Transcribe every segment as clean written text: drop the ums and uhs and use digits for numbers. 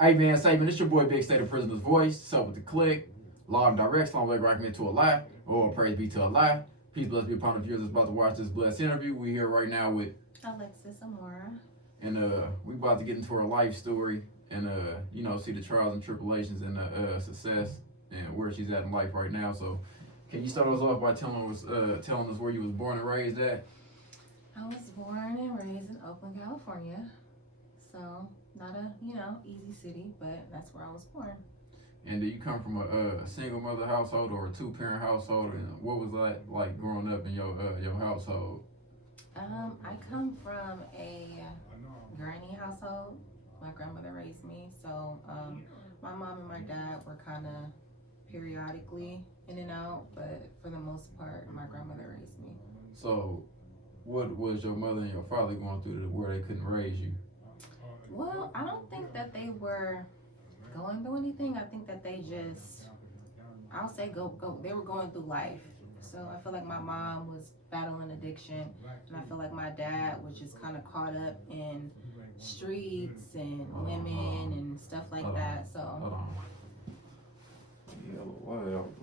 Hey man, say man, it's your boy Big State of Prisoner's Voice. Sup with the click. Law and direct, song like recommend to a lie. Or praise be to a lie. Peace bless be upon the viewers that's about to watch this blessed interview. We here right now with Alexis, amorah. and we about to get into her life story and see the trials and tribulations and success and where she's at in life right now. So can you start us off by telling us where you was born and raised at? I was born and raised in Oakland, California. So not a easy city, but that's where I was born. And do you come from a single mother household or a two-parent household? And what was that like growing up in your household? I come from a granny household. My grandmother raised me, so my mom and my dad were kind of periodically in and out, but for the most part, my grandmother raised me. So, what was your mother and your father going through where they couldn't raise you? Well, I don't think that they were going through anything. I think that they just, I'll say go. They were going through life. So I feel like my mom was battling addiction, and I feel like my dad was just kind of caught up in streets and women and stuff like that. So. Hold on. Yellow wild,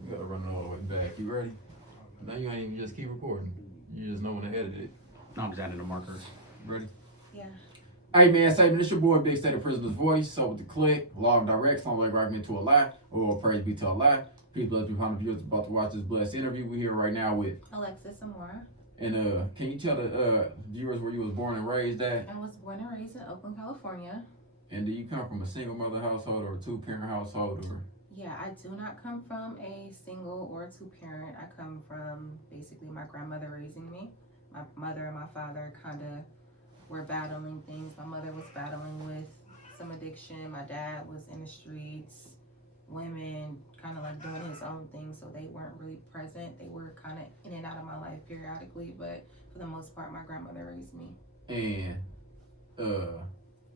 You gotta run it all the way back. You ready? Now you ain't even just keep recording. You just know when to edit it. No, I'm just adding the markers. Ready? Yeah. Hey man, say man, it's your boy Big State of Prisoner's Voice. So with the click, law and direct, song like recommend to a lie. Or praise be to a lie. Peace bless be upon the viewers about to watch this blessed interview. We here right now with Alexis, amorah. and can you tell the viewers where you was born and raised at? I was born and raised in Oakland, California. And do you come from a single mother household or a two-parent household or? Yeah, I do not come from a single or two-parent. I come from basically my grandmother raising me. My mother and my father kind of were battling things. My mother was battling with some addiction. My dad was in the streets, women, kind of like doing his own thing. So they weren't really present. They were kind of in and out of my life periodically. But for the most part, my grandmother raised me. And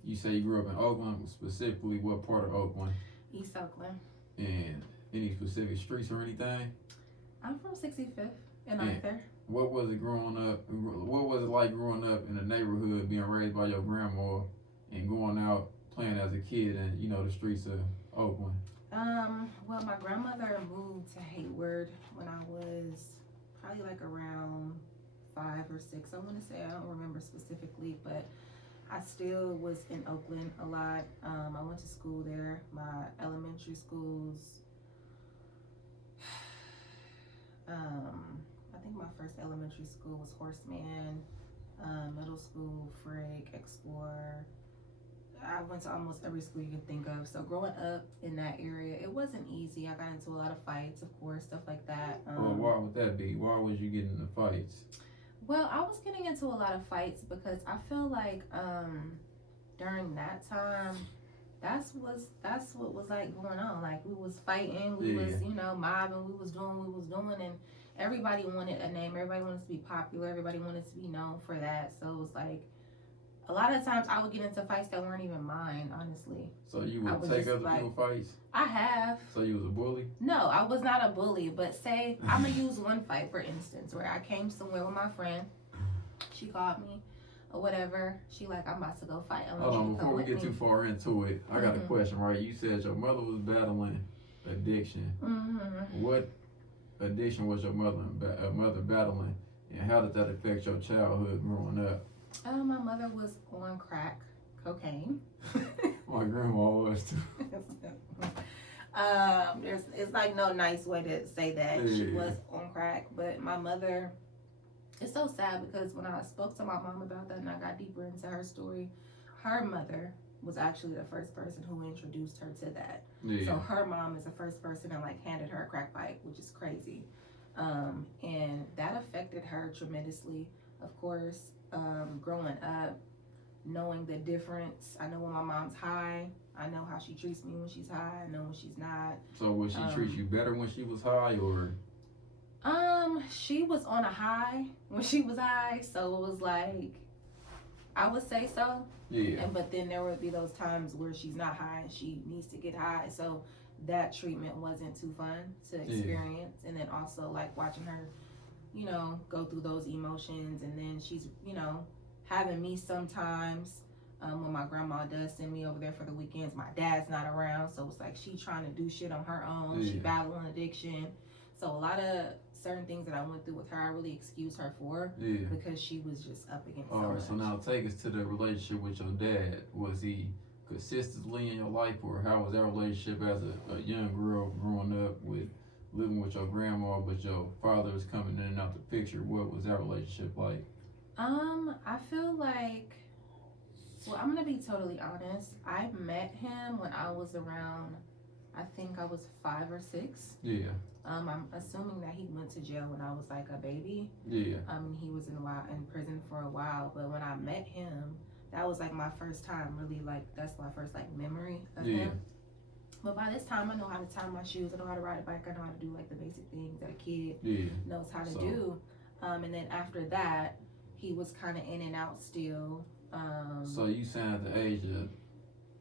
you say you grew up in Oakland, specifically what part of Oakland? East Oakland. And any specific streets or anything? I'm from 65th and Arthur. What was it growing up? What was it like growing up in the neighborhood, being raised by your grandma, and going out playing as a kid in the streets of Oakland? Well, my grandmother moved to Hayward when I was probably like around 5 or 6. I want to say, I don't remember specifically, but I still was in Oakland a lot. I went to school there. My elementary schools. I think my first elementary school was Horseman. Middle school, Frick, Explorer. I went to almost every school you could think of. So growing up in that area, it wasn't easy. I got into a lot of fights, of course, stuff like that. Well, why would that be? Why was you getting into fights? Well, I was getting into a lot of fights because I feel like during that time, that's what was like going on. Like we was fighting, we was mobbing, we was doing what we was doing, and everybody wanted a name. Everybody wanted to be popular. Everybody wanted to be known for that. So it was like a lot of times I would get into fights that weren't even mine, honestly. So you would take other people's fights? I have. So you was a bully? No, I was not a bully, but say, I'm going to use one fight, for instance, where I came somewhere with my friend. She called me or whatever. She like, I'm about to go fight. Hold on, before we get too far into it, I got a question, right? You said your mother was battling addiction. Mm-hmm. What addiction was your mother battling, and how did that affect your childhood growing up? My mother was on crack cocaine. My grandma was too. It's like no nice way to say that. Yeah. She was on crack, but my mother, it's so sad because when I spoke to my mom about that and I got deeper into her story, her mother was actually the first person who introduced her to that. Yeah. So her mom is the first person that like handed her a crack pipe, which is crazy. And that affected her tremendously, of course. Growing up, knowing the difference. I know when my mom's high. I know how she treats me when she's high. I know when she's not. So would she treat you better when she was high, or? She was on a high when she was high, so it was like, I would say so. Yeah. But then there would be those times where she's not high and she needs to get high. So that treatment wasn't too fun to experience. And then also like watching her you know, go through those emotions. And then she's, you know, having me sometimes. When my grandma does send me over there for the weekends, my dad's not around, so it's like she trying to do shit on her own. She battling addiction, so a lot of certain things that I went through with her, I really excuse her for, because she was just up against. All right, so now take us to the relationship with your dad. Was he consistently in your life, or how was that relationship as a young girl growing up with living with your grandma, but your father was coming in and out the picture? What was that relationship like? I feel like, well, I'm gonna be totally honest. I met him when I was around, I think I was 5 or 6. Yeah. I'm assuming that he went to jail when I was like a baby. Yeah. He was in prison for a while, but when I met him, that was like my first time really, like, that's my first like memory of him. But by this time, I know how to tie my shoes, I know how to ride a bike, I know how to do like the basic things that a kid knows how to do. And then after that, he was kind of in and out still. So you saying at the age of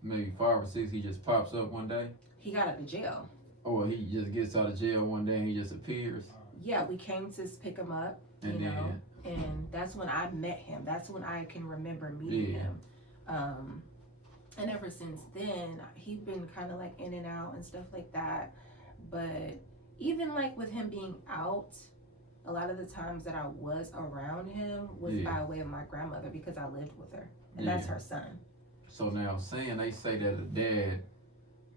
maybe 5 or 6, he just pops up one day? He got out of jail. Or he just gets out of jail one day and he just appears? Yeah, we came to pick him up, and you know, and that's when I met him. That's when I can remember meeting him. And ever since then, he's been kind of like in and out and stuff like that. But even like with him being out, a lot of the times that I was around him was by way of my grandmother, because I lived with her, and that's her son. So now, they say that a dad,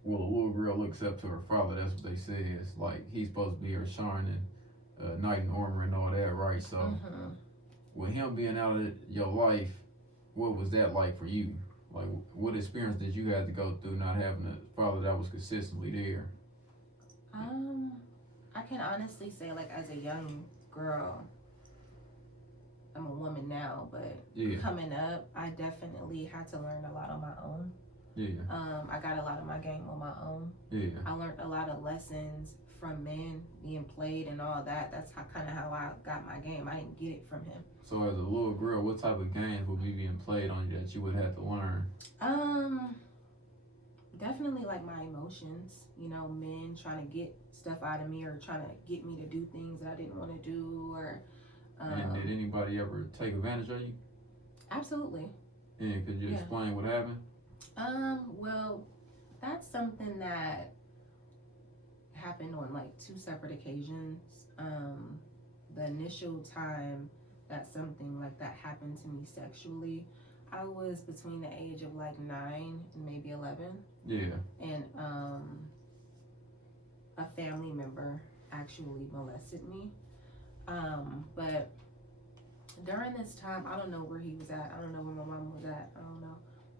well, a little girl looks up to her father. That's what they say. It's like he's supposed to be her shining knight in armor and all that, right? So with him being out of your life, what was that like for you? Like, what experience did you have to go through not having a father that was consistently there? I can honestly say, like, as a young girl, I'm a woman now, but coming up, I definitely had to learn a lot on my own. I got a lot of my game on my own. I learned a lot of lessons from men being played and all that. That's kind of how I got my game. I didn't get it from him. So as a little girl, what type of games would be being played on you that you would have to learn? Definitely like my emotions, you know, men trying to get stuff out of me or trying to get me to do things that I didn't want to do, or and did anybody ever take advantage of you? Absolutely. And could you explain what happened? Well, that's something that happened on like 2 separate occasions. The initial time that something like that happened to me sexually, I was between the age of like 9 and maybe 11. And a family member actually molested me. But during this time, I don't know where he was at. I don't know where my mom was at. I don't know.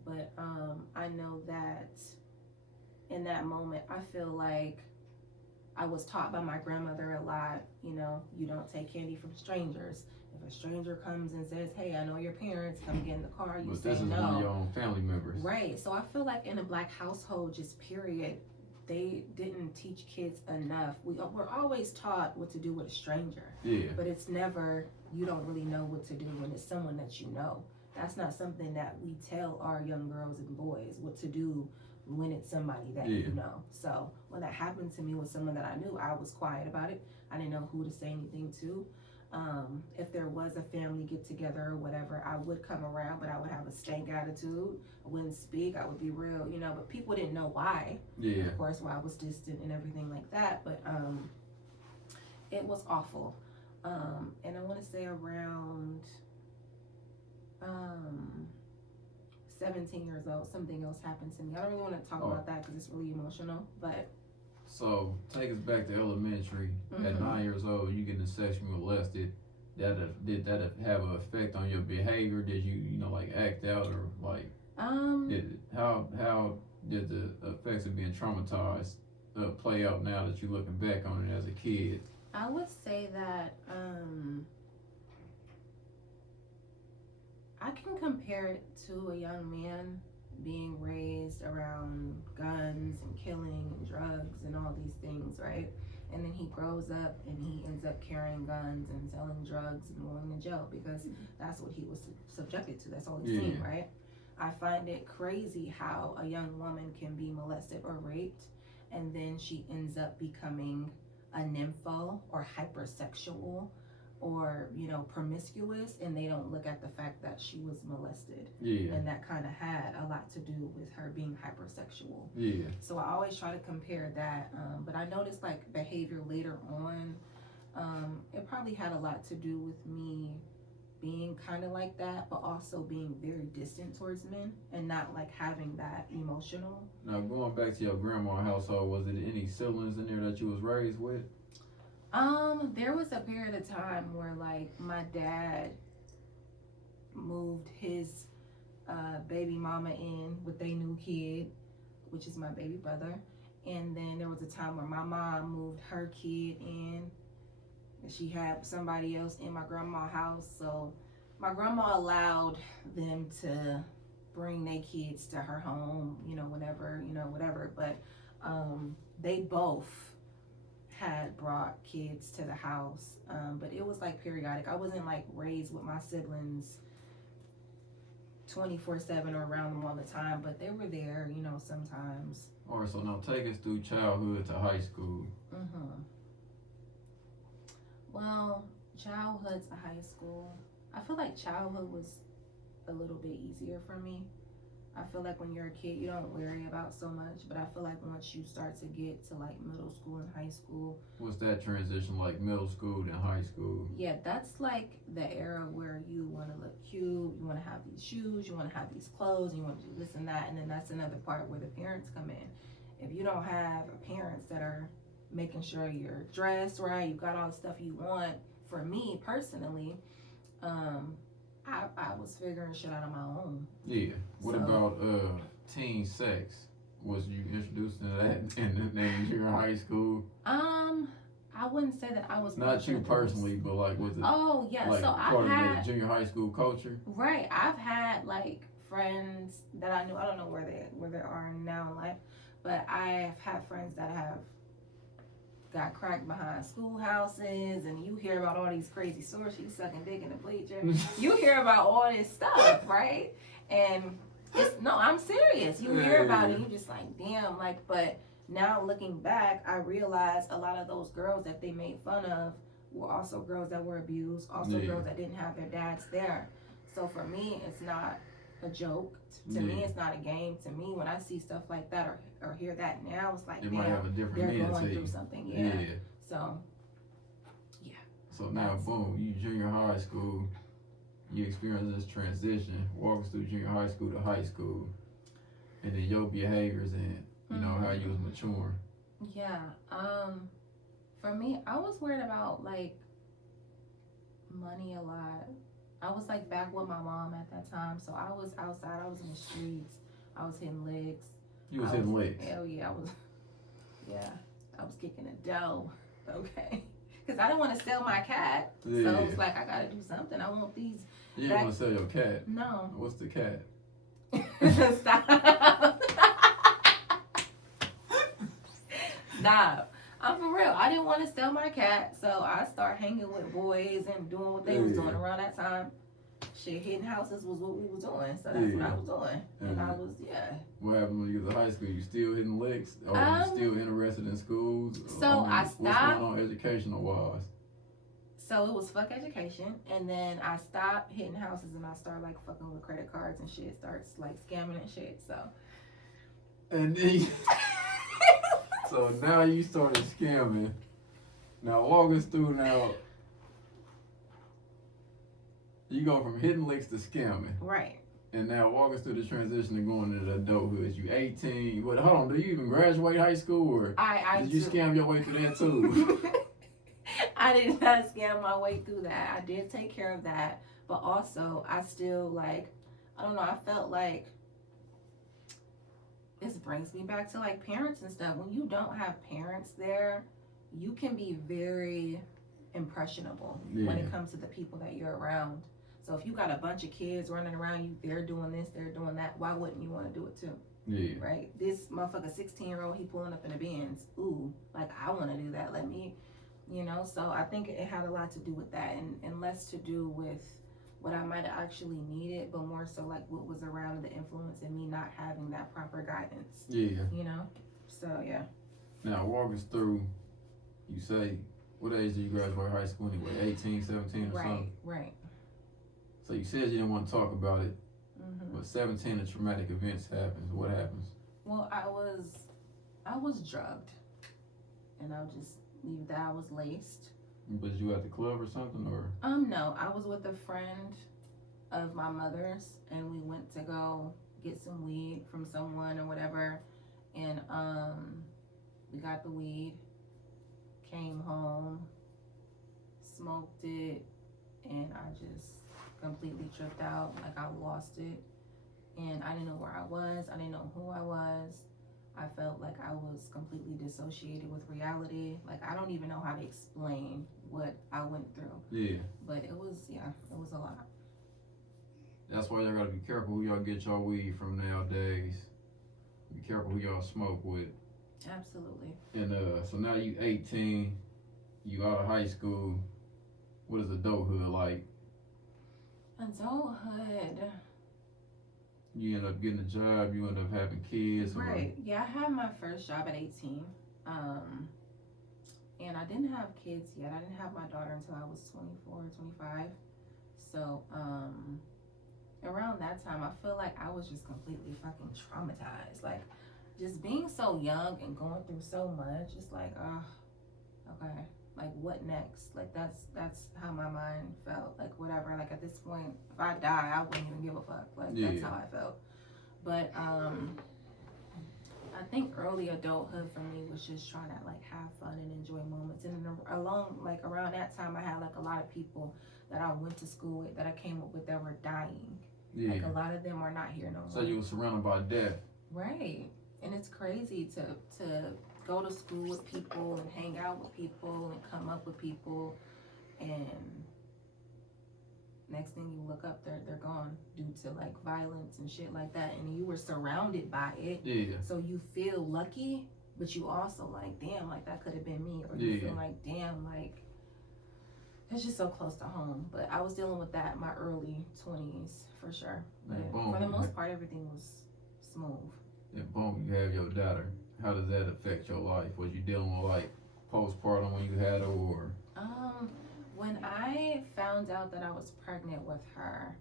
But I know that in that moment, I feel like I was taught by my grandmother a lot, you know, you don't take candy from strangers. If a stranger comes and says, hey, I know your parents, come get in the car, you say no. But this is one of your own family members. Right. So I feel like in a Black household, just period, they didn't teach kids enough. We're always taught what to do with a stranger. But it's never, you don't really know what to do when it's someone that you know. That's not something that we tell our young girls and boys, what to do when it's somebody that you know. So when that happened to me with someone that I knew, I was quiet about it. I didn't know who to say anything to. If there was a family get together or whatever, I would come around, but I would have a stank attitude. I wouldn't speak. I would be real, you know, but people didn't know why. Of course, why I was distant and everything like that. But it was awful. And I want to say around 17 years old, something else happened to me. I don't really want to talk about that because it's really emotional, but. So take us back to elementary. At 9 years old, you getting sexually molested. Did that have an effect on your behavior? Did you know, like act out, or like how did the effects of being traumatized play out now that you're looking back on it as a kid? I would say that I can compare it to a young man being raised around guns and killing and drugs and all these things, right? And then he grows up and he ends up carrying guns and selling drugs and going to jail because that's what he was subjected to. That's all he's seen, right? I find it crazy how a young woman can be molested or raped and then she ends up becoming a nympho or hypersexual or, you know, promiscuous, and they don't look at the fact that she was molested. Yeah. And that kind of had a lot to do with her being hypersexual. Yeah. So I always try to compare that. But I noticed like behavior later on, it probably had a lot to do with me being kind of like that, but also being very distant towards men and not like having that emotional. Now, going back to your grandma's household, was it any siblings in there that you was raised with? There was a period of time where like my dad moved his baby mama in with their new kid, which is my baby brother. And then there was a time where my mom moved her kid in. She had somebody else in my grandma's house. So my grandma allowed them to bring their kids to her home, you know, whatever. But they both had brought kids to the house. But it was like periodic. I wasn't like raised with my siblings 24/7 or around them all the time, but they were there, you know, sometimes. All right, so now take us through childhood to high school. Well, childhood to high school, I feel like childhood was a little bit easier for me. I feel like when you're a kid, you don't worry about so much, but I feel like once you start to get to like middle school and high school. What's that transition like, middle school then high school? Yeah, that's like the era where you want to look cute, you want to have these shoes, you want to have these clothes, you want to do this and that, and then that's another part where the parents come in. If you don't have parents that are making sure you're dressed right, you got all the stuff you want, for me personally, I was figuring shit out on my own. Yeah. What about teen sex? Was you introduced to that in your high school? I wouldn't say that I was. Not you personally, but like was it? Oh yeah, like so part I've of had the junior high school culture. Right, I've had like friends that I knew. I don't know where they are now in life, but I've had friends that have got cracked behind schoolhouses, and you hear about all these crazy stories. She's sucking dick in the bleacher. You hear about all this stuff, right? And I'm serious. You hear about it, you just like, damn, like, but now looking back, I realize a lot of those girls that they made fun of were also girls that were abused, also girls that didn't have their dads there. So for me, it's not a joke. To me, it's not a game. To me, when I see stuff like that or hear that now, it's like, it might have a different they're meaning going to through you. something. Yeah. So, yeah. So now, boom, you junior high school, you experience this transition, walk us through junior high school to high school, and then your behaviors and you know how you was maturing. Yeah. For me, I was worried about like money a lot. I was like back with my mom at that time, so I was outside. I was in the streets. I was hitting licks. You was hitting licks. Hell yeah, I was. Yeah, I was kicking the dough. Okay, because I didn't want to sell my cat, so it's like I gotta do something. I want these. You didn't want to sell your cat. No. What's the cat? Stop. Stop. I'm for real. I didn't want to sell my cat, so I started hanging with boys and doing what they was doing around that time. Shit, hitting houses was what we was doing, so that's what I was doing. And I was, What happened when you was in high school? You still hitting licks? Or you still interested in schools? So I stopped. What's going on educational wise? So it was fuck education, and then I stopped hitting houses and I started like fucking with credit cards and shit, starts like scamming and shit, so. And then so now you started scamming. Now walk us through now. You go from hitting licks to scamming. Right. And now walk us through the transition to going into adulthood. You 18. Hold on, do you even graduate high school or did you scam your way through that too? I did not scam my way through that. I did take care of that. But also I still like, I don't know, I felt like this brings me back to like parents and stuff. When you don't have parents there, you can be very impressionable when it comes to the people that you're around. So if you got a bunch of kids running around you, they're doing this, they're doing that, why wouldn't you want to do it too? Yeah. Right? This motherfucker 16-year-old, he pulling up in a Benz. Ooh, like I want to do that. Let me, you know, so I think it had a lot to do with that and less to do with what I might have actually needed, but more so like what was around the influence and me not having that proper guidance. Yeah. You know? So yeah. Now walk us through, you say, What age did you graduate high school anyway? 18, 17 or something? Right. So you said you didn't want to talk about it, Mm-hmm. but 17, the traumatic events happens. What happens? Well, I was drugged, and I'll just leave that. I was laced. Was you at the club or something, or? No, I was with a friend of my mother's, and we went to go get some weed from someone or whatever, and we got the weed, came home, smoked it, and I just completely tripped out. Like, I lost it, and I didn't know where I was. I didn't know who I was. I felt like I was completely dissociated with reality. Like, I don't even know how to explain what I went through. Yeah. But it was a lot. That's why y'all gotta be careful who y'all get y'all weed from nowadays. Be careful who y'all smoke with. Absolutely. And so now you 18, you out of high school. What is adulthood like? Adulthood. You end up getting a job, you end up having kids. Right. Yeah, I had my first job at 18. And I didn't have kids yet. I didn't have my daughter until I was 24, 25. So, around that time, I feel like I was just completely fucking traumatized. Like, just being so young and going through so much, it's like, okay, like, what next? Like, that's how my mind felt. Like, whatever. Like, at this point, if I die, I wouldn't even give a fuck. Like, that's how I felt. But I think early adulthood for me was just trying to like have fun and enjoy moments. And along, like, around that time, I had like a lot of people that I went to school with, that I came up with, that were dying. Yeah. Like, a lot of them are not here no more. So you were surrounded by death. Right. And it's crazy to go to school with people and hang out with people and come up with people, and next thing you look up, they're gone due to like violence and shit like that, and you were surrounded by it. Yeah. So you feel lucky, but you also like, damn, like that could have been me, or you feel like, damn, like it's just so close to home. But I was dealing with that in my early 20s for sure. But for the most part, everything was smooth. And boom, you have your daughter. How does that affect your life? Was you dealing with like postpartum when you had her, or? When I found out that I was pregnant with her,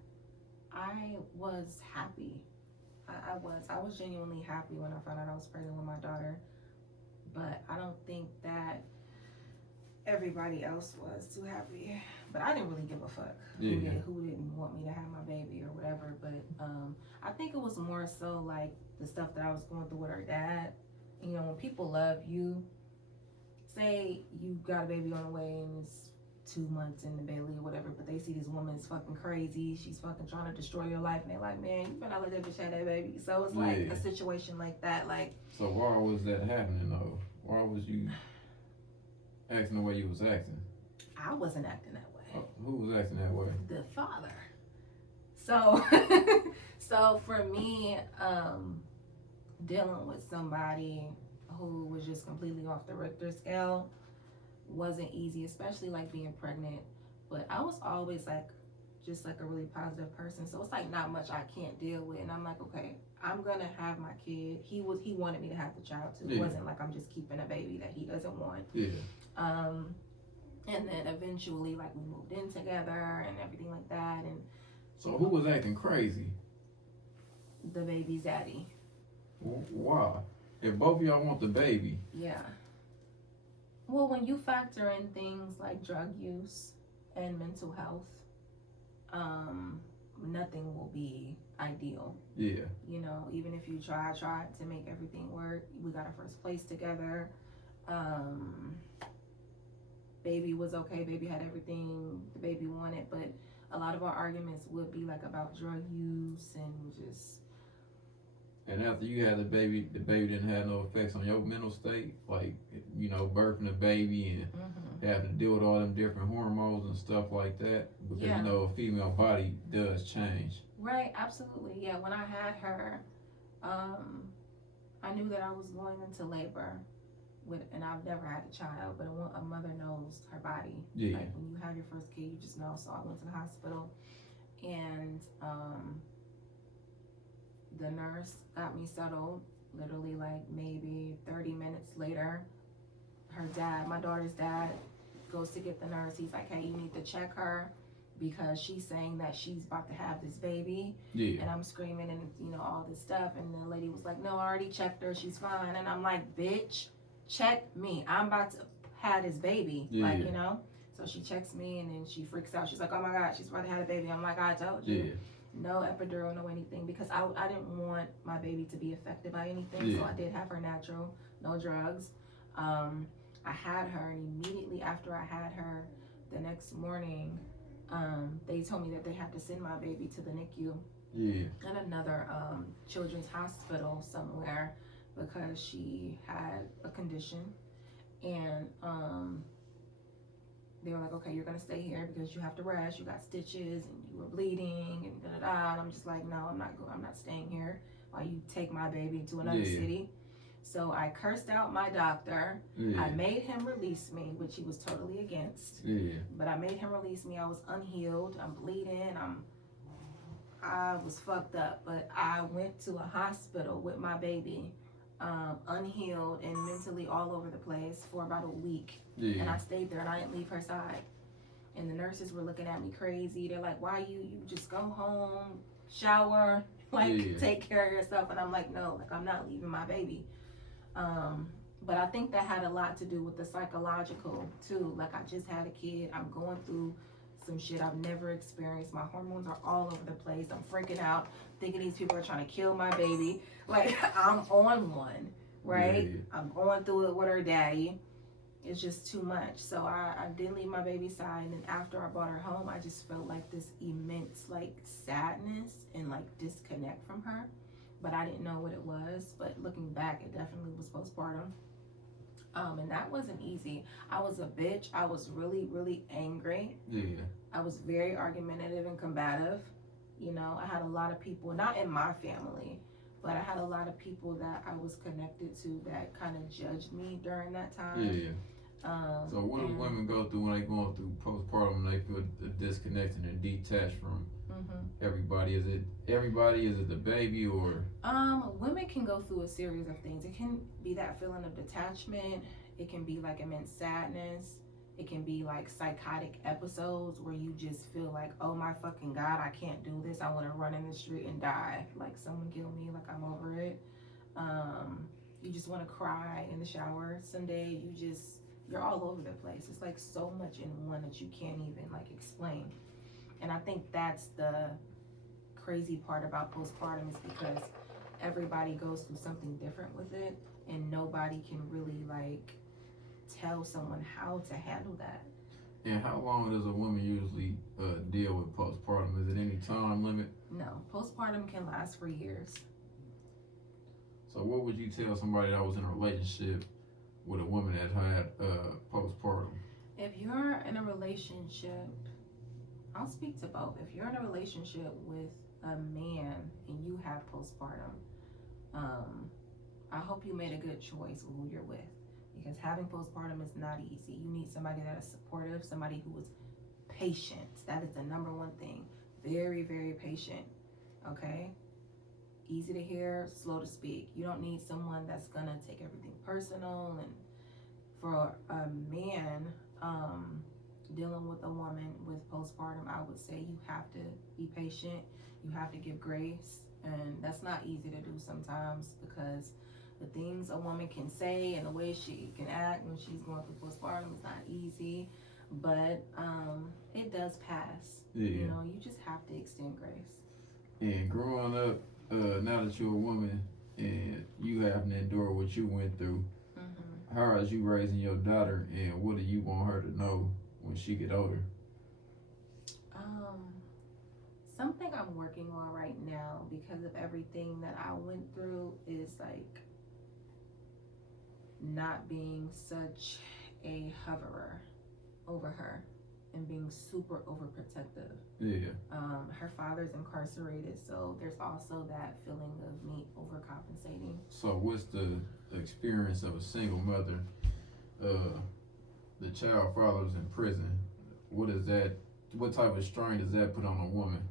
I was happy. I was genuinely happy when I found out I was pregnant with my daughter. But I don't think that everybody else was too happy. But I didn't really give a fuck who didn't want me to have my baby or whatever. But I think it was more so like the stuff that I was going through with her dad. You know, when people love you, say you got a baby on the way and it's 2 months in the belly or whatever, but they see this woman's fucking crazy, she's fucking trying to destroy your life, and they're like, man, you better not let that bitch have that baby. So it's like a situation like that. Like, so why was that happening though? Why was you acting the way you was acting? I wasn't acting that way. Who was acting that way? The father. So so for me, dealing with somebody who was just completely off the Richter scale wasn't easy, especially like being pregnant. But I was always like just like a really positive person, so it's like not much I can't deal with. And I'm like, okay, I'm gonna have my kid. He wanted me to have the child too. It wasn't like I'm just keeping a baby that he doesn't want. And then eventually, like, we moved in together and everything like that. And so who was acting crazy? The baby's daddy. Why? If both of y'all want the baby. Yeah. Well, when you factor in things like drug use and mental health, nothing will be ideal. Yeah. You know, even if you try to make everything work. We got our first place together. Baby was okay. Baby had everything the baby wanted, but a lot of our arguments would be like about drug use and just. And after you had the baby didn't have no effects on your mental state, like, you know, birthing a baby and having to deal with all them different hormones and stuff like that, because you know a female body does change. Right, absolutely. Yeah, when I had her, I knew that I was going into labor. And I've never had a child, but a mother knows her body. Yeah. Like, when you have your first kid, you just know. So I went to the hospital, and the nurse got me settled. Literally, like, maybe 30 minutes later, her dad, my daughter's dad, goes to get the nurse. He's like, hey, you need to check her because she's saying that she's about to have this baby. Yeah. And I'm screaming and, you know, all this stuff. And the lady was like, no, I already checked her. She's fine. And I'm like, bitch, check me. I'm about to have this baby. Yeah. Like, you know? So she checks me and then she freaks out. She's like, oh my God, she's about to have a baby. I'm like, I told you. Yeah. No epidural, no anything. Because I didn't want my baby to be affected by anything. Yeah. So I did have her natural, no drugs. I had her, and immediately after I had her, the next morning, they told me that they had to send my baby to the NICU in another children's hospital somewhere because she had a condition. And they were like, okay, you're gonna stay here because you have to rest. You got stitches and you were bleeding and da da da. And I'm just like, no, I'm not staying here while you take my baby to another city. So I cursed out my doctor. I made him release me, which he was totally against. But I made him release me. I was unhealed. I'm bleeding. I was fucked up. But I went to a hospital with my baby, unhealed and mentally all over the place for about a week. And I stayed there and I didn't leave her side. And the nurses were looking at me crazy. They're like, why you just go home, shower, take care of yourself. And I'm like, no, like I'm not leaving my baby. But I think that had a lot to do with the psychological too. Like I just had a kid. I'm going through some shit I've never experienced. My hormones are all over the place. I'm freaking out, thinking these people are trying to kill my baby. Like I'm on one, right? I'm going through it with her daddy. It's just too much. So I didn't leave my baby's side. And then after I brought her home, I just felt like this immense like sadness and like disconnect from her. But I didn't know what it was. But looking back, it definitely was postpartum. And that wasn't easy. I was a bitch. I was really, really angry. I was very argumentative and combative. You know, I had a lot of people, not in my family, but I had a lot of people that I was connected to that kind of judged me during that time. So what do women go through when they going through postpartum and they feel disconnected and detached from everybody? Is it everybody? Is it the baby? Or women can go through a series of things. It can be that feeling of detachment. It can be like immense sadness. It can be like psychotic episodes where you just feel like, oh my fucking God, I can't do this. I want to run in the street and die. Like someone kill me, like I'm over it. You just want to cry in the shower. Some day you're all over the place. It's like so much in one that you can't even like explain. And I think that's the crazy part about postpartum is because everybody goes through something different with it and nobody can really like tell someone how to handle that. And how long does a woman usually deal with postpartum? Is it any time limit? No, postpartum can last for years. So what would you tell somebody that was in a relationship with a woman that had postpartum? If you're in a relationship, I'll speak to both. If you're in a relationship with a man and you have postpartum, I hope you made a good choice with who you're with, because having postpartum is not easy. You need somebody that is supportive, somebody who is patient. That is the number one thing. Very, very patient. Okay? Easy to hear, slow to speak. You don't need someone that's gonna take everything personal. And for a man dealing with a woman with postpartum, I would say you have to be patient. You have to give grace, and that's not easy to do sometimes because the things a woman can say and the way she can act when she's going through postpartum is not easy, but it does pass. You know, you just have to extend grace. And growing up, now that you're a woman and you having to endure what you went through, how is you raising your daughter, and what do you want her to know when she get older? Something I'm working on right now because of everything that I went through is like not being such a hoverer over her and being super overprotective. Her father's incarcerated, so there's also that feeling of me overcompensating. So what's the experience of a single mother? The child father's in prison. What is that? What type of strain does that put on a woman?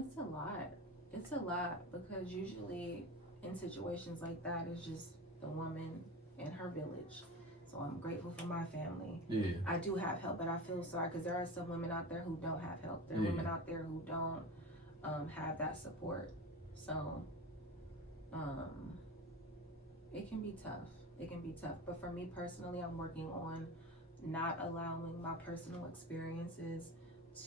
It's a lot. It's a lot because usually in situations like that, it's just the woman and her village. So So I'm grateful for my family. Yeah. I do have help, but I feel sorry because there are some women out there who don't have help. There are women out there who don't have that support. So it can be tough. It can be tough. But for me personally, I'm working on not allowing my personal experiences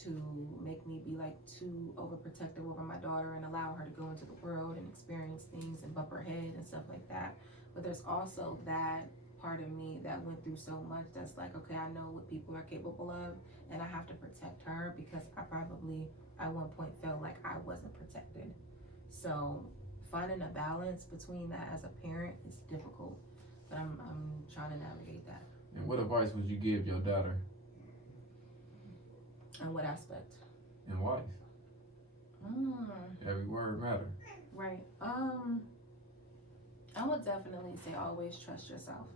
to make me be like too overprotective over my daughter and allow her to go into the world and experience things and bump her head and stuff like that. But there's also that part of me that went through so much that's like, okay, I know what people are capable of and I have to protect her because I probably at one point felt like I wasn't protected. So finding a balance between that as a parent is difficult, but I'm trying to navigate that. And what advice would you give your daughter? In what aspect? In life. Every word matter. Right. I would definitely say always trust yourself.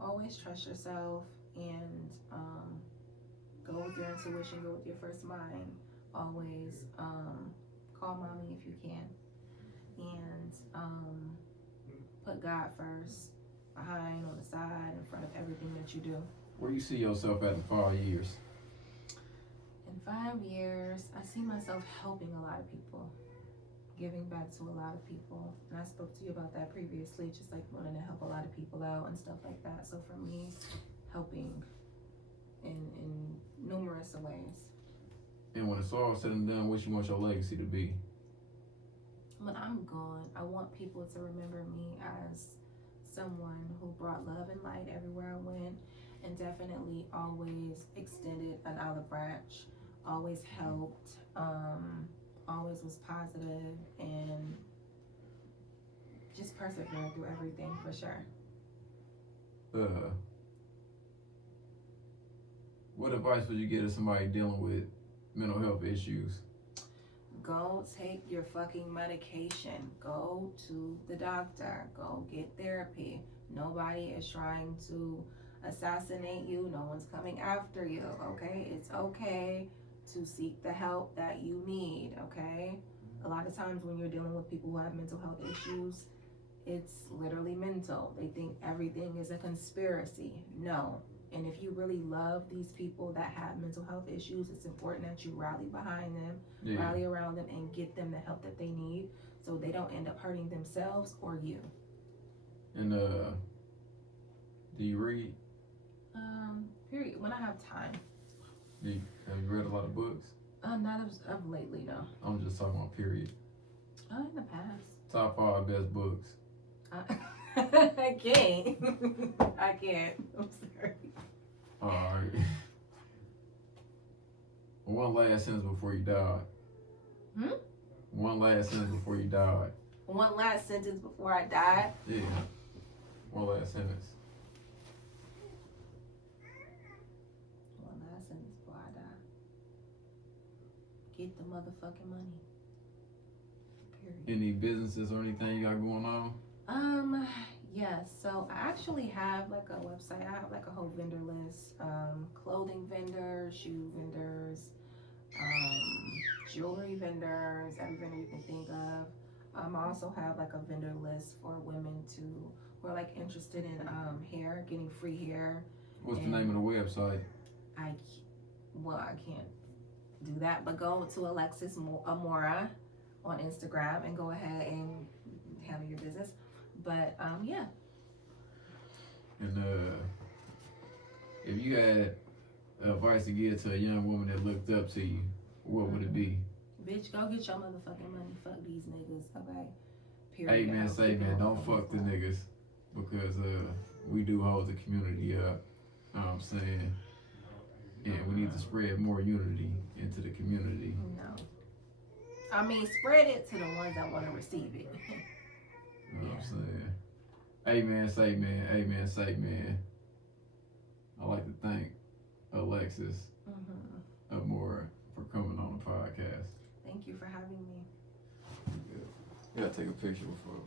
Always trust yourself and go with your intuition, go with your first mind. Always call mommy if you can. And put God first, behind, on the side, in front of everything that you do. Where you see yourself at in 5 years? In 5 years, I see myself helping a lot of people, giving back to a lot of people. And I spoke to you about that previously, just like wanting to help a lot of people out and stuff like that. So for me, helping in numerous ways. And when it's all said and done, what you want your legacy to be? When I'm gone, I want people to remember me as someone who brought love and light everywhere I went, and definitely always extended an olive branch, always helped, always was positive, and just persevered through everything for sure. What advice would you give to somebody dealing with mental health issues? Go take your fucking medication. Go to the doctor. Go get therapy. Nobody is trying to assassinate you. No one's coming after you, okay? It's okay to seek the help that you need, okay? A lot of times when you're dealing with people who have mental health issues, it's literally mental. They think everything is a conspiracy. No. And if you really love these people that have mental health issues, it's important that you rally behind them, rally around them, and get them the help that they need so they don't end up hurting themselves or you. And do you read? Period. When I have time. Have you read a lot of books? Not of lately, no. I'm just talking about period. In the past. Top 5 best books. I can't. I can't. I'm sorry. Alright. One last sentence before you died. One last sentence before you died. One last sentence before I died? Yeah. One last sentence. One last sentence before I die. Get the motherfucking money. Period. Any businesses or anything you got going on? Yes, so I actually have like a website. I have like a whole vendor list. Clothing vendors, shoe vendors, jewelry vendors, every vendor you can think of. I also have like a vendor list for women who are like interested in hair, getting free hair. What's the name of the website? I can't do that, but go to Alexis Amorah on Instagram and go ahead and handle your business. But yeah. And if you had advice to give to a young woman that looked up to you, what would it be? Bitch, go get your motherfucking money. Fuck these niggas, okay? Period. Amen, say man, don't fuck the niggas, because we do hold the community up. You know what I'm saying? And we need to spread more unity into the community. No. I mean, spread it to the ones that want to receive it. You know what I'm saying? Amen, say man. Amen, say man. I'd like to thank Alexis Amorah for coming on the podcast. Thank you for having me. You gotta take a picture before.